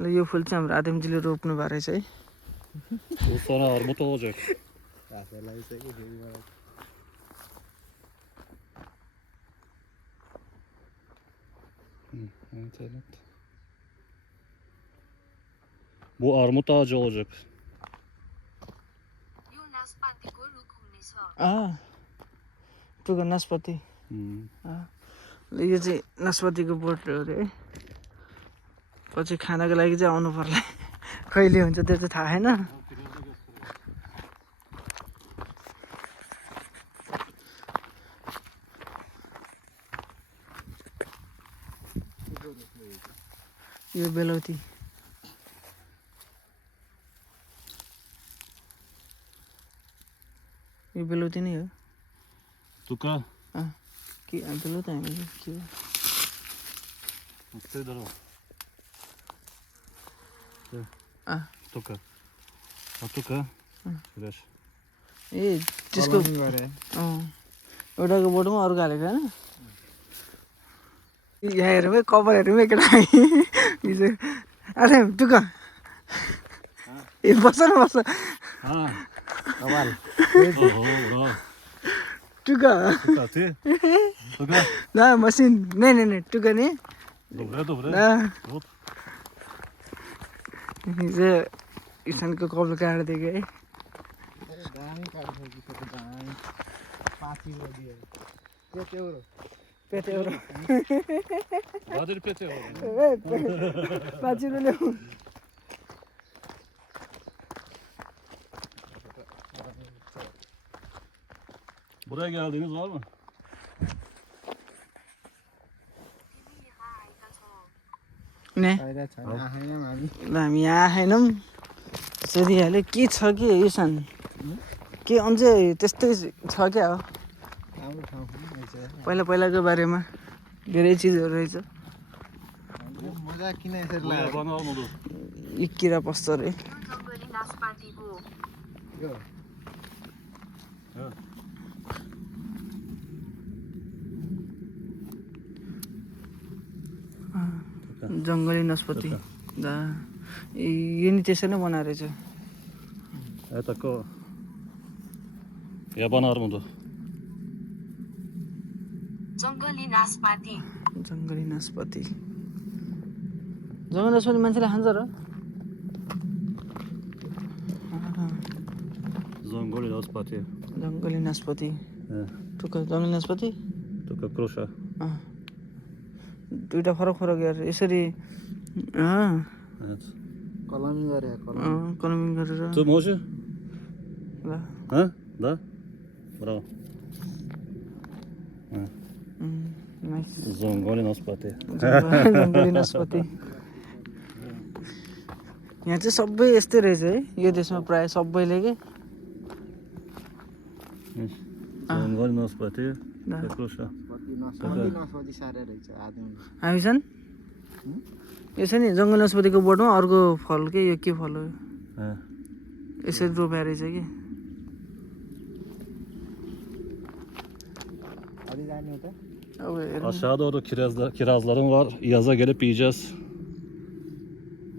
ल यो फुल चाहिँ हाम्रो आदिमजीले रोप्नु भएको रहेछ है Bu sonra armut olacak. Evet, evet. Bu armut ağacı olacak. टुको नासपति यो चाहिँ नासपतिको बोट हो अरे है पछि खानाको लागि चाहिँ आउनु पर्ला कहिले हुन्छ त्यो चाहिँ थाहा छैन यो बेलौती यो बेलौती नै हो Tuka. के बेलौती हामी के हो Tuka daro. Tuka. Tuka. Видишь? ए त्यसको एउटाको बोटमा अर्को हालेको होइन यहाँ हेरौँ है कपाल हेरौँ है केटा अरे टुक ए बस न बस Kawal. टुक Tuka ty. Tuka. ना मसिन नहीं नहीं नहीं टुक नहीं Dobre, dobre. Hop. हिजो किसानको कपाल काटिदिएको है पेटे euro Hadi pete o. 5 euro ल्याऊ Buraya geldiğiniz var mı? ने ल हामी यहाँ आएनौँ सोधिहाल्यो के छ कि युसान के अझै त्यस्तै छ क्या हो पहिला पहिलाको बारेमा धेरै चिजहरू रहेछ Buraya bana almadı. यो किरा पस्छ अरे जङ्गली नासपति यो नि त्यसरी नै बनाएर रहेछ Evet ako. Yaban armudu. जङ्गली नासपति जङ्गली नासपति मान्छेले खान्छ र Zongoli naspati. जङ्गली नासपति टुक्क जङ्गली नासपति Tuka krusha. दुईवटा फरक फरक यार यसरी Evet. कलमिङ गरेर Tu može? ल Ha? Da? Bravo. Nice Zongoli naspati. जङ्गली नासपति यहाँ चाहिँ सबै यस्तै रहेछ है यो देशमा प्रायः सबैले के Zongoli naspati. Krusha. हामी छन् यो छ नि जङ्गल नासपतिको बोटमा अर्को फल के यो के फल हो यसरी रोप्या रहेछ कि अब हेरौँ Aşağıda orada kirazların var. Yaza gelip yiyeceğiz.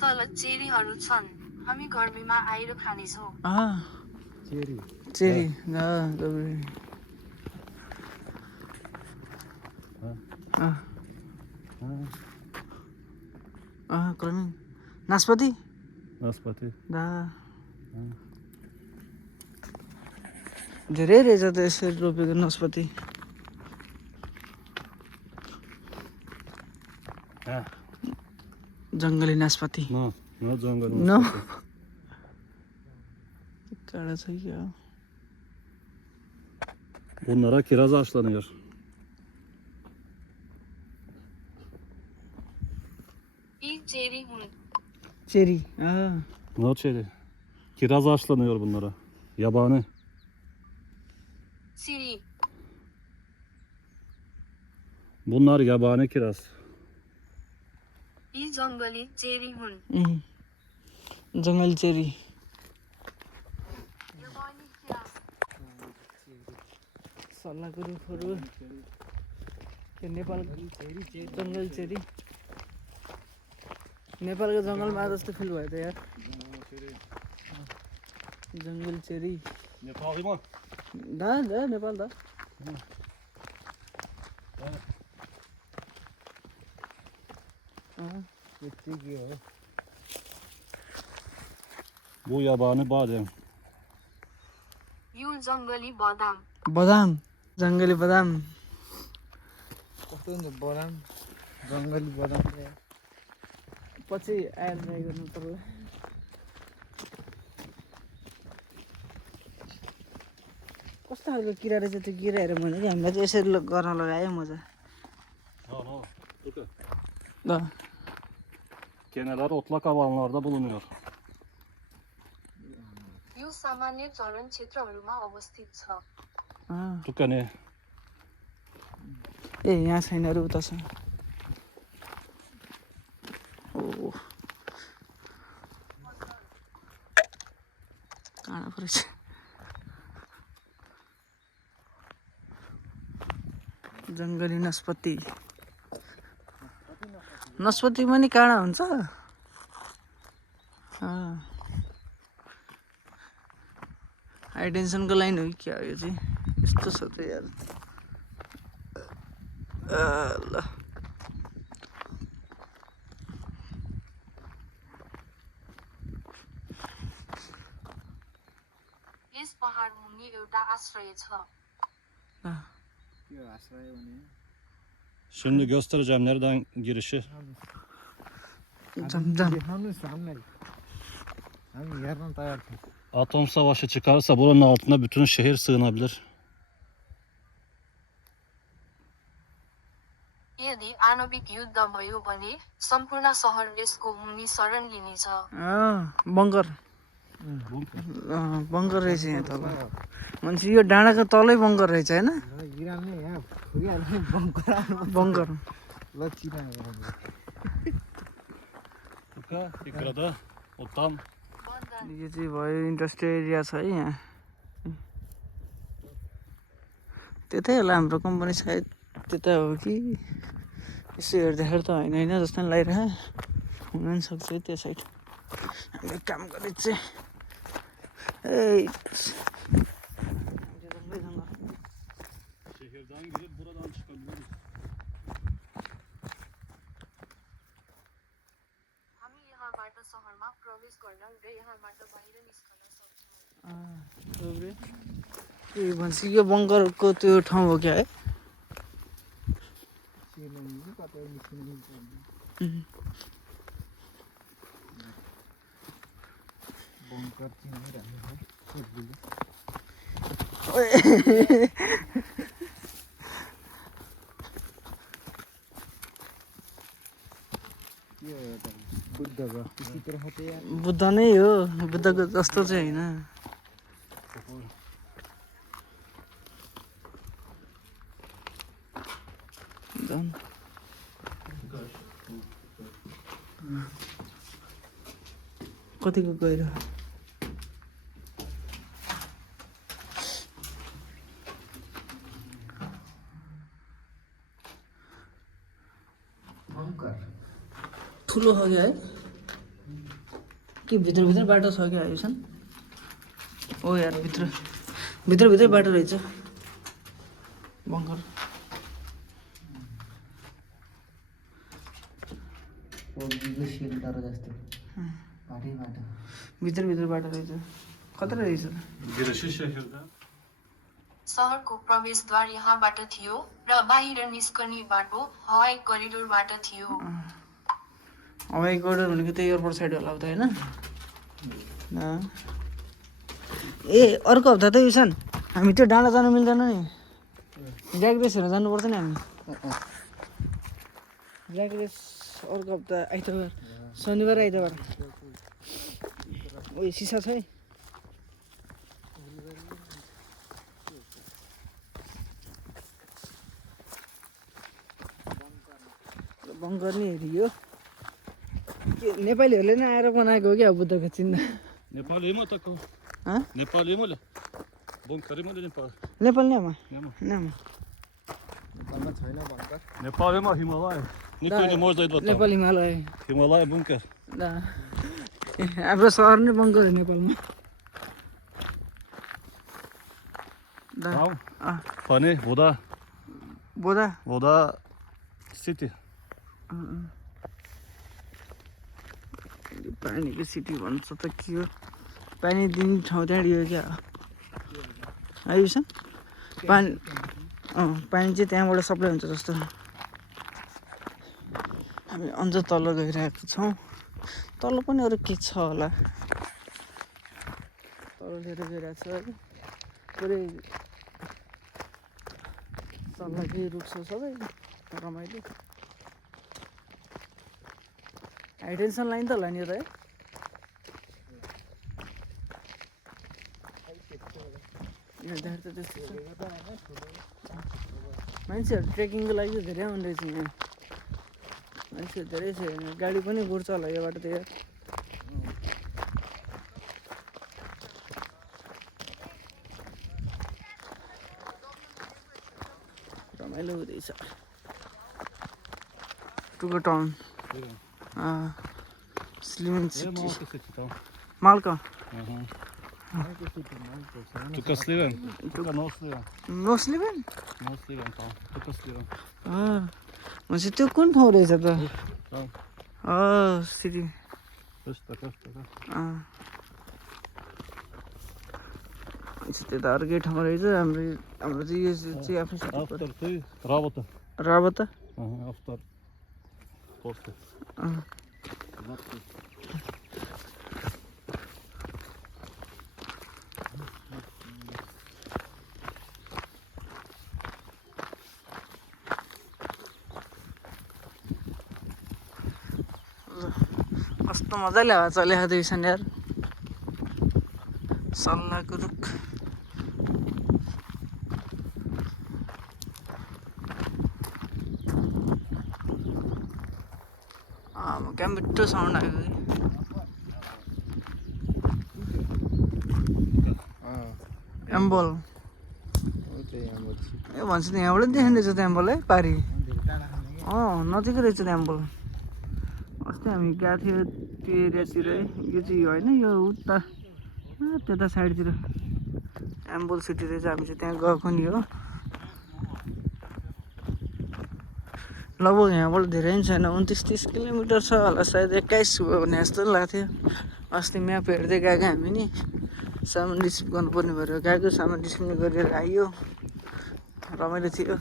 तल चेरीहरू छन् हामी गर्मीमा आएर खानेछौँ चेरी कलमिङ नासपति Naspati. दा धेरै रहेछ त यसरी रोपेको नासपति Ha. जङ्गली नासपति No. No zongoli No. naspati. काँडा छ कि हो Bunlara kiraz ağaçlanıyor. यी चेरी हुन् cherry Ne o çeri? Kiraz ağaçlanıyor bunlara. Yabani. सिरी Bunlar yabani kiraz. यी जङ्गली चेरी हुन् जङ्गली चेरी यो बनी किरास सल्लाहको रुखहरू नेपाल जङ्गल चेरी नेपालको जङ्गलमा जस्तो फिल भयो त यार जङ्गल चेरी नेपालीमा दा दा नेपाल दा यत्तिकै हो bu yabani badem. यो जङ्गली बदाम बदाम जङ्गली बदाम कस्तो हुन्छ बदाम जङ्गली बदाम पछि आएर ट्राई गर्नु पर्ला कस्तो खालको किरा रहेछ त्यो किरा हेरेर भने कि हामीलाई चाहिँ यसरी गर्न लगायो मजा No. Bakın. ल Keneler otlak alanlarda bulunuyor. यो सामान्य चरण क्षेत्रहरूमा अवस्थित छ Tukane. ए यहाँ छैन अरू उता छ ओ काँडा परेछ जङ्गली नस्पति नस्पति पनि काँडा हुन्छ हाई टेन्सनको लाइन हो कि क्या हो यो चाहिँ यस्तो छ त यार ल यस पहाड मुनि एउटा आश्रय छ यो आश्रय भने Şimdi göstereceğim nereden girişi. जमजम देखाउनुहोस् हामीलाई हामी हेर्न तयार छौँ Atom savaşı çıkarsa buranın altına bütün şehir sığınabilir. यदि आणविक युद्ध भयो भने सम्पूर्ण सहर यसको मुनि शरण लिनेछ बङ्कर बङ्कर रहेछ यहाँ तल मान्छे यो डाँडाको तलै बङ्कर रहेछ होइन इरानले यहाँ फुगिहाल्ने बङ्कर बङ्कर ल चिना Fikrada o tam यो चाहिँ भयो इन्डस्ट्रियल एरिया छ है यहाँ त्यतै होला हाम्रो कम्पनी सायद त्यता हो कि यसो हेर्दाखेरि त होइन होइन जस्तो नि लागिरह हुन पनि सक्छ है त्यो साइड हामीले काम गरे चाहिँ şehirden girip buradan çıkabiliriz. हामी यहाँबाट सहरमा प्रवेश गर्न र यहाँबाट बाहिर निस्कन सक्छौँ के भन्छ यो बङ्करको त्यो ठाउँ हो क्या है कतै निस्किनु बङ्कर बुद्धको चित्र मात्रै यार बुद्ध नै हो बुद्धको जस्तो चाहिँ होइन झन् कतिको गएर ठुलो हो क्या है के भित्र बाटो छ क्या आयुषन ओ यार भित्र बाटो रहेछ बङ्कर भित्र बाटो रहेछ खतरा रहेछ Girişi şehirde. सहरको प्रवेशद्वार यहाँबाट थियो र बाहिर निस्कने बाटो हवाई करिडोरबाट थियो हवाई कोरिडोर भनेको त्यही एयरपोर्ट साइड होला उता होइन ए अर्को हप्ता त युसन हामी त्यो डाँडा जानु मिल्दैन नि ड्र्याग रेस हेरेर जानुपर्छ नि हामी ड्र्याग रेस अर्को हप्ता आइतबार शनिबार आइतबार ओ सिसा छ है बङ्कर नि हेरियो के नेपालीहरूले नै आएर बनाएको हो क्या बुद्धको चिन्ह Nepali mi takı? Ha? Nepali mi öyle? Bunkari mi öyle Nepal? Nepal नै आमा Nema. नाम नेपालमा छैन बङ्कर Nepali mi Himalaya? Niko Da, nie można iść do tam. Nepal Himalaya Himalaya bunker. हाम्रो सहर नै बङ्को हो नेपालमा Tamam. Fani, Voda बोधा City. पानीको सिटी भन्छ त के हो पानी दिने ठाउँ त्यहाँनिर क्या आइस पानी पानी चाहिँ त्यहाँबाट सप्लाई हुन्छ जस्तो हामी अझ तल गइरहेको छौँ तल पनि अरू के छ होला तल लिएर गइरहेको छ है पुरै सल्लाहकै रुख छ सबै रमाइलो हाइटेन्सन लाइन त होला नि यो त है हेर्दाखेरि त त्यस्तो छ मान्छेहरू ट्रेकिङको लागि चाहिँ धेरै आउँदो रहेछ यहाँ मान्छेहरू धेरै छ यहाँ गाडी पनि गुड्छ होला यो बाटो त यार रमाइलो हुँदैछ टुको टाउन स्लिमिङ सिटी माल्का Tylko Sliven. Tylko no Sliven. नो स्लिमिङ No Sliven tam. Tylko Sliven. भनेपछि त्यो कुन ठाउँ रहेछ त सिटी Kaçta. भनेपछि त्यो त अर्कै ठाउँ रहेछ हाम्रो हाम्रो चाहिँ यो चाहिँ आफ्नो सिटी After ты работа. राबता After. После. कस्तो मजाले हावा चलिरहेको छ यार सल्लाहको रुख क्या मिठो साउन्ड आयो कि एम्बल ए भन्छ नि यहाँबाट देखिँदैछ त एम्बल है पारी नजिकै रहेछ त एम्बल अस्ति हामी गएको थियो त्यो एरियातिर है यो चाहिँ होइन यो उता त्यता साइडतिर एम्बल सिटी रहेछ हामी चाहिँ त्यहाँ गएको नि हो लगभग यहाँबाट धेरै पनि छैन 29-30 किलोमिटर छ होला सायद 21 हो भने जस्तो लाग्थ्यो अस्ति म्याप हेर्दै गएको हामी नि सामान रिसिभ गर्नुपर्ने भएर गएको सामान रिसिभ गरेर आइयो रमाइलो थियो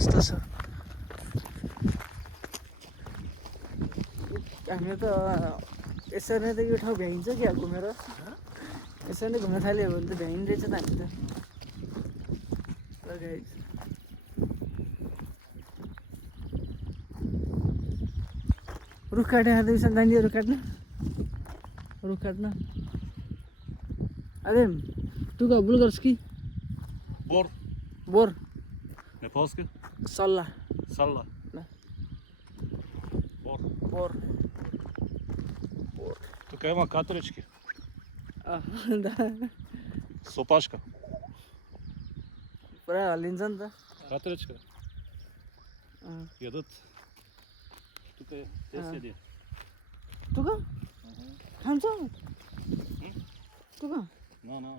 यस्तो छ हामी त यसरी नै त यो ठाउँ भ्याइन्छ क्या घुमेर यसरी नै घुम्न थाल्यो भने त भ्याइने रहेछ त हामी त रुख काटे खाँदैछ दानी रुख काट्न अरे टुका बुल्गर्सकी Bor. बोर Nepalski. सल्लाह Salla. ल Bor. बोर Только ima katolički. da Sopaška. पुरा हल्लिन्छ नि त Katolička. Jedut. Только соседи. टुका खान्छ टुका No.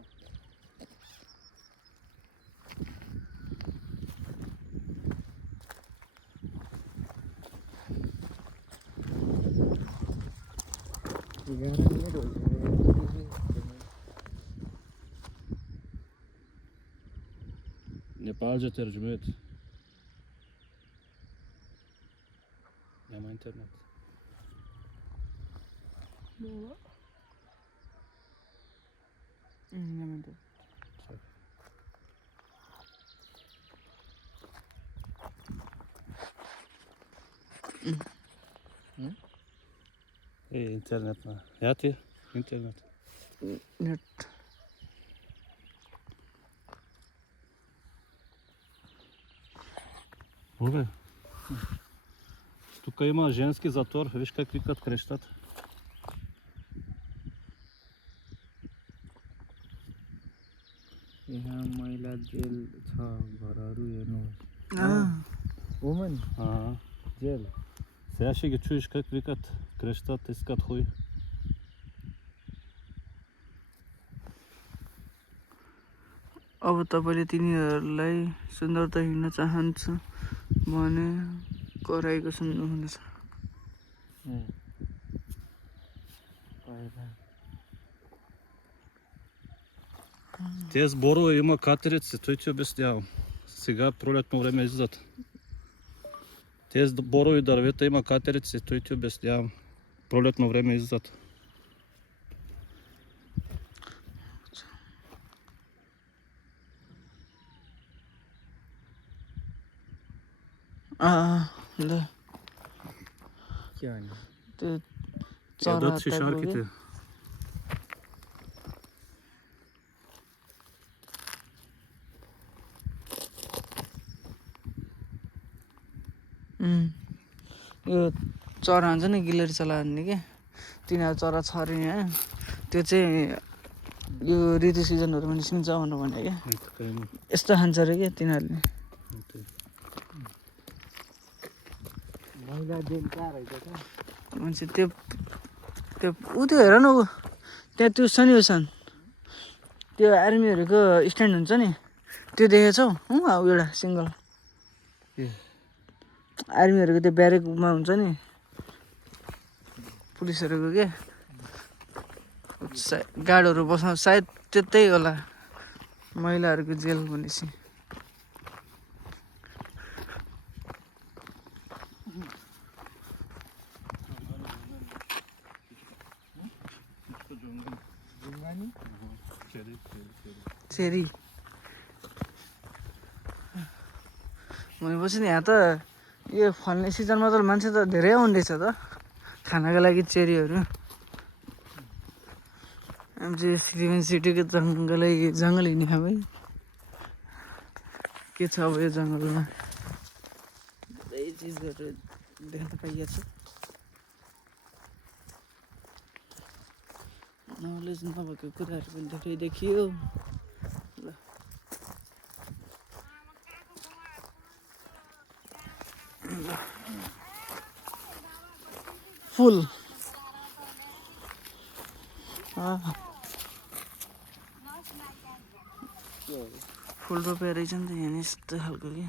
Nepalce tercüme et. Няма интернет. няма да Интернет. Я ти? Интернет. Net Оле. Тук има женски затвор. Виж как викат, крещат. यहाँ महिला जेल छ घरहरू हेर्नुहोस् अँ वुमन हाँ. जेल Sehr schön getschüsst, gekriegt, Christat, das geht hui. अब तपाईँले तिनीहरूलाई सुन्दरता हिँड्न चाहन्छ भने कराईको सुन्नुहुनेछ। Те сбору има катерица, той ти обяснявам. Сега пролетно време излизат. Те борови дървета има катерици, той ти обяснявам. Пролетно време излизат. ल क्या होइन त्यो चरा Ядат си टाइपको шарките. यो चरा हुन्छ नि गिलेरी चला भन्ने क्या, तिनीहरू चरा छरे यहाँ, त्यो चाहिँ यो ऋतु सिजनहरूमा निस्किन्छ भनेर भने क्या, यस्तो खान्छ अरे क्या तिनीहरूले। महिला जेल कहाँ रहेछ त मान्छे त्यो त्यो ऊ त्यो हेर न, ऊ त्यहाँ त्यो छ नि, ऊ छन् त्यो आर्मीहरूको स्ट्यान्ड हुन्छ नि, त्यो देखेछौ? एउटा सिङ्गल आर्मीहरूको त्यो ब्यारेकमा हुन्छ नि पुलिसहरूको के गार्डहरू बसाउँछ, सायद त्यतै होला महिलाहरूको जेल भनेपछि। चेरी भनेपछि नि यहाँ त यो फल्ने सिजनमा त मान्छे त धेरै आउँदैछ त खानाको लागि चेरीहरू। आमचे सिक्किम सिटीको जङ्गलै जङ्गल हिँड्ने खाबै के छ अब यो जङ्गलमा, धेरै चिजहरू देख्न पाइएको छ। नलेज नभएको कुराहरू पनि धेरै देखियो। ल फुल फुल रोपेर रहेछ नि त यहाँ यस्तो खालको कि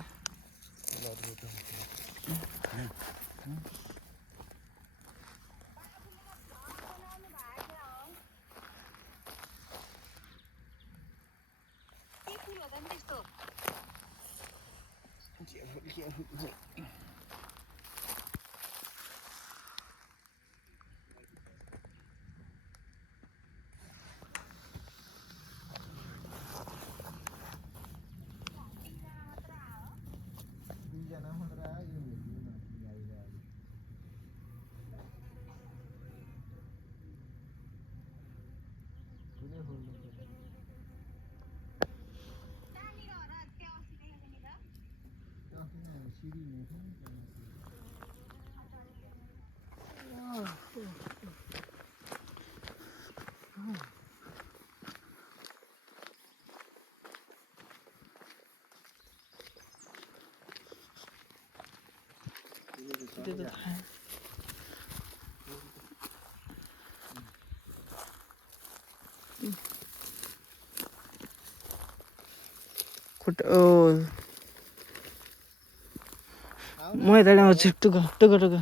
म यता आउँछु टुक टुक टुक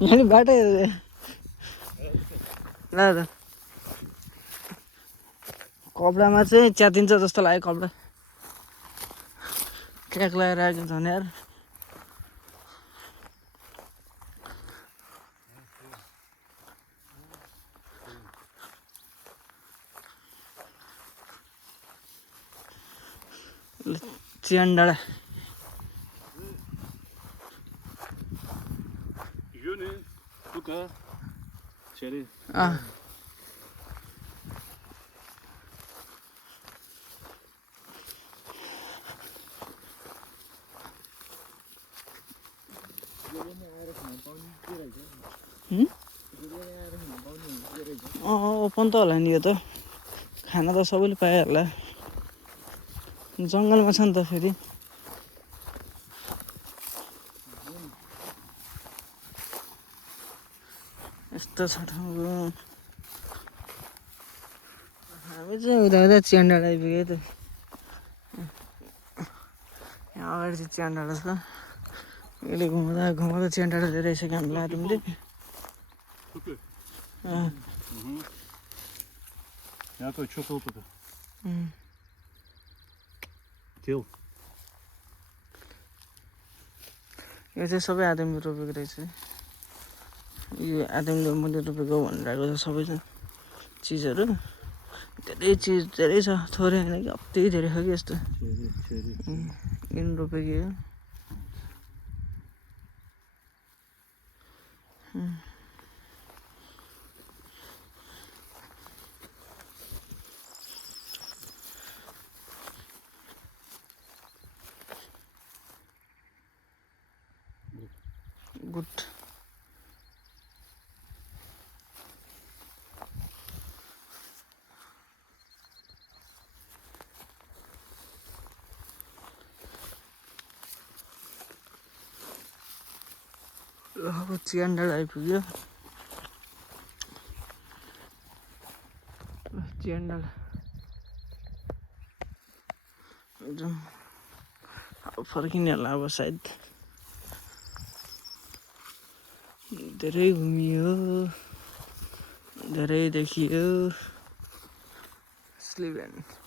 यहाँ बाटो ल त कपडामा चाहिँ च्यातिन्छ जस्तो लाग्यो, कपडा क्र्याक लगाएर आएको झन् यार। चियान डाँडा यो नि टुका चेरी ओपन त होला नि, यो त खाना त सबैले पाइहाल्ला, जङ्गलमा छ नि त फेरि। यस्तो छ ठाउँ हामी चाहिँ उता च्यान्डाल आइपुग्यो त यहाँ अगाडि चाहिँ च्यान्डाल छ अहिले घुमाउँदा च्यान्डाल धेरै छ हामीलाई तिमीले Някой чукал тук. Тил. यो चाहिँ सबै आदमले रोपेको रहेछ यो आदमले मैले रोपेको भनेर आएको छ सबै चिजहरू धेरै चिज धेरै छ थोरै होइन कि अति धेरै छ कि यस्तो यिन रोपेको हो गुड अब च्यान्डाल आइपुग्यो च्यान्डाल एकदम अब फर्किने होला अब सायद धेरै घुमियो धेरै देखियो स्लिप एन्ड